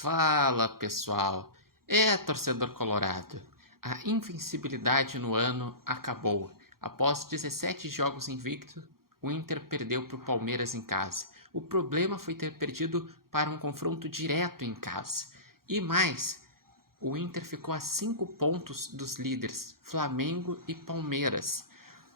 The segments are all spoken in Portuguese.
Fala pessoal, torcedor colorado. A invencibilidade no ano acabou. Após 17 jogos invictos, o Inter perdeu para o Palmeiras em casa. O problema foi ter perdido para um confronto direto em casa. E mais, o Inter ficou a 5 pontos dos líderes, Flamengo e Palmeiras.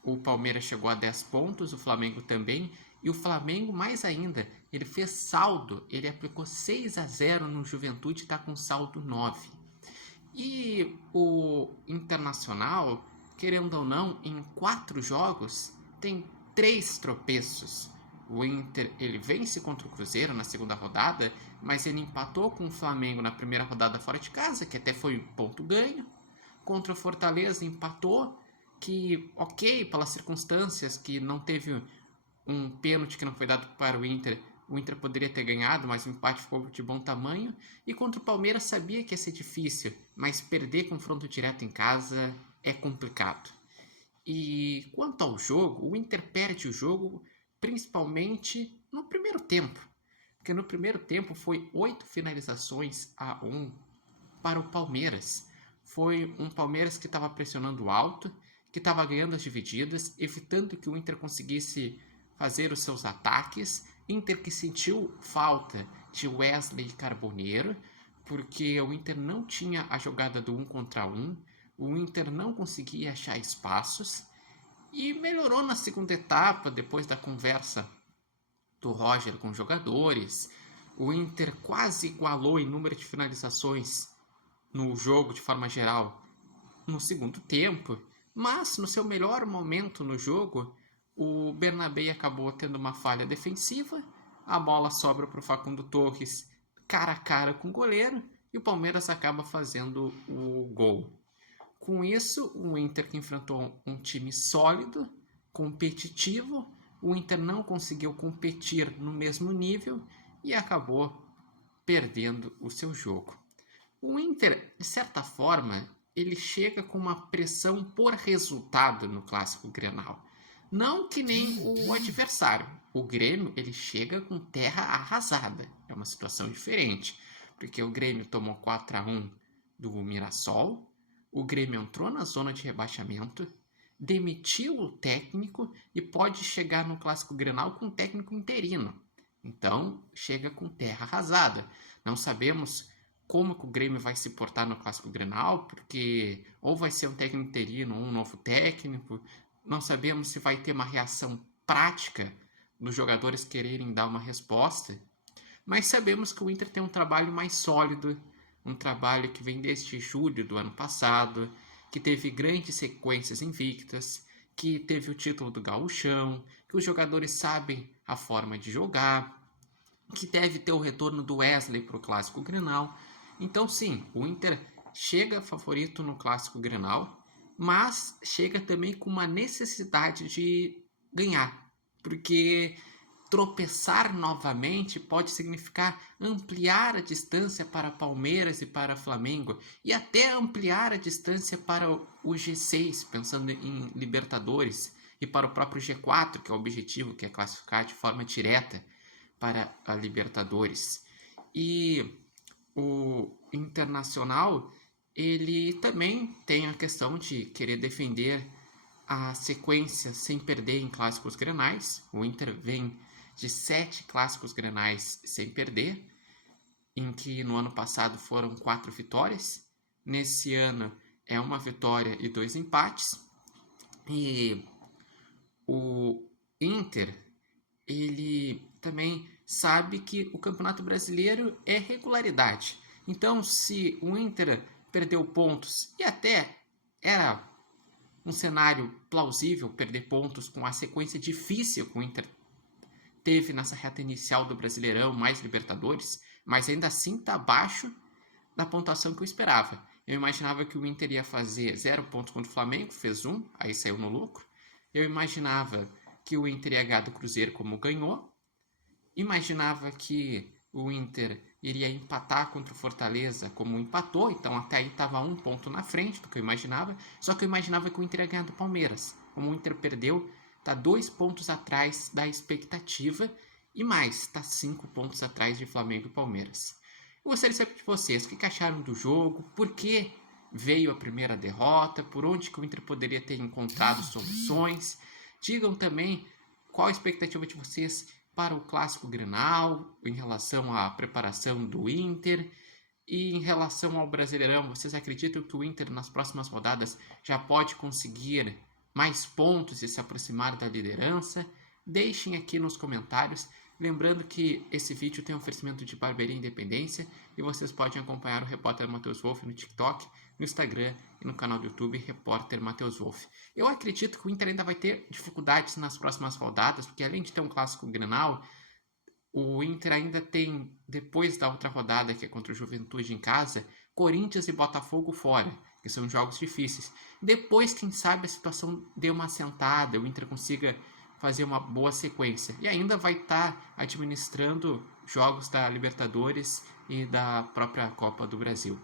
O Palmeiras chegou a 10 pontos, o Flamengo também, e o Flamengo mais ainda, ele fez saldo, ele aplicou 6-0 no Juventude e está com saldo 9. E o Internacional, querendo ou não, em 4 jogos tem 3 tropeços. O Inter ele vence contra o Cruzeiro na segunda rodada, mas ele empatou com o Flamengo na primeira rodada fora de casa, que até foi ponto ganho. Contra o Fortaleza empatou, que ok, pelas circunstâncias, que não teve um pênalti que não foi dado para o Inter poderia ter ganhado, mas o empate ficou de bom tamanho. E contra o Palmeiras sabia que ia ser difícil, mas perder confronto direto em casa é complicado. E quanto ao jogo, o Inter perde o jogo principalmente no primeiro tempo, porque no primeiro tempo foi 8 finalizações-1 para o Palmeiras. Foi um Palmeiras que estava pressionando alto, que estava ganhando as divididas, evitando que o Inter conseguisse fazer os seus ataques. Inter que sentiu falta de Wesley Carboneiro, porque o Inter não tinha a jogada do 1 contra 1, o Inter não conseguia achar espaços, e melhorou na segunda etapa, depois da conversa do Roger com os jogadores. O Inter quase igualou em número de finalizações no jogo de forma geral no segundo tempo, mas no seu melhor momento no jogo, o Bernabé acabou tendo uma falha defensiva, a bola sobra para o Facundo Torres cara a cara com o goleiro e o Palmeiras acaba fazendo o gol. Com isso, o Inter que enfrentou um time sólido, competitivo, o Inter não conseguiu competir no mesmo nível e acabou perdendo o seu jogo. O Inter, de certa forma, ele chega com uma pressão por resultado no Clássico Grenal. Não que nem o adversário. O Grêmio, ele chega com terra arrasada. É uma situação diferente, porque o Grêmio tomou 4-1 do Mirassol, o Grêmio entrou na zona de rebaixamento, demitiu o técnico e pode chegar no Clássico Grenal com um técnico interino. Então, chega com terra arrasada. Não sabemos como que o Grêmio vai se portar no Clássico Grenal, porque ou vai ser um técnico interino ou um novo técnico. Não sabemos se vai ter uma reação prática dos jogadores quererem dar uma resposta. Mas sabemos que o Inter tem um trabalho mais sólido, um trabalho que vem desde julho do ano passado, que teve grandes sequências invictas, que teve o título do Gauchão, que os jogadores sabem a forma de jogar, que deve ter o retorno do Wesley para o Clássico Grenal. Então sim, o Inter chega favorito no Clássico Grenal, mas chega também com uma necessidade de ganhar, porque tropeçar novamente pode significar ampliar a distância para Palmeiras e para Flamengo e até ampliar a distância para o G6, pensando em Libertadores, e para o próprio G4, que é o objetivo, que é classificar de forma direta para a Libertadores. E o Internacional, ele também tem a questão de querer defender a sequência sem perder em clássicos grenais. O Inter vem de 7 clássicos grenais sem perder, em que no ano passado foram 4 vitórias. Nesse ano é 1 vitória e 2 empates. E o Inter, ele também sabe que o Campeonato Brasileiro é regularidade. Então, se o Inter perdeu pontos, e até era um cenário plausível perder pontos com a sequência difícil que o Inter teve nessa reta inicial do Brasileirão, mais Libertadores, mas ainda assim está abaixo da pontuação que eu esperava. Eu imaginava que o Inter ia fazer 0 pontos contra o Flamengo, fez 1, aí saiu no lucro. Eu imaginava que o Inter ia ganhar do Cruzeiro como ganhou. Imaginava que o Inter iria empatar contra o Fortaleza como empatou, então até aí estava 1 ponto na frente do que eu imaginava, só que eu imaginava que o Inter ia ganhar do Palmeiras. Como o Inter perdeu, está 2 pontos atrás da expectativa e mais, está 5 pontos atrás de Flamengo e Palmeiras. Eu gostaria de saber de vocês, o que acharam do jogo, por que veio a primeira derrota, por onde que o Inter poderia ter encontrado soluções. Digam também qual a expectativa de vocês para o Clássico Grenal, em relação à preparação do Inter. E em relação ao Brasileirão, vocês acreditam que o Inter nas próximas rodadas já pode conseguir mais pontos e se aproximar da liderança? Deixem aqui nos comentários. Lembrando que esse vídeo tem um oferecimento de Barbearia Independência e vocês podem acompanhar o repórter Matheus Wolff no TikTok, no Instagram e no canal do YouTube Repórter Matheus Wolff. Eu acredito que o Inter ainda vai ter dificuldades nas próximas rodadas, porque além de ter um clássico Grenal, o Inter ainda tem, depois da outra rodada, que é contra o Juventude em casa, Corinthians e Botafogo fora, que são jogos difíceis. Depois, quem sabe, a situação dê uma assentada, o Inter consiga fazer uma boa sequência. E ainda vai estar administrando jogos da Libertadores e da própria Copa do Brasil.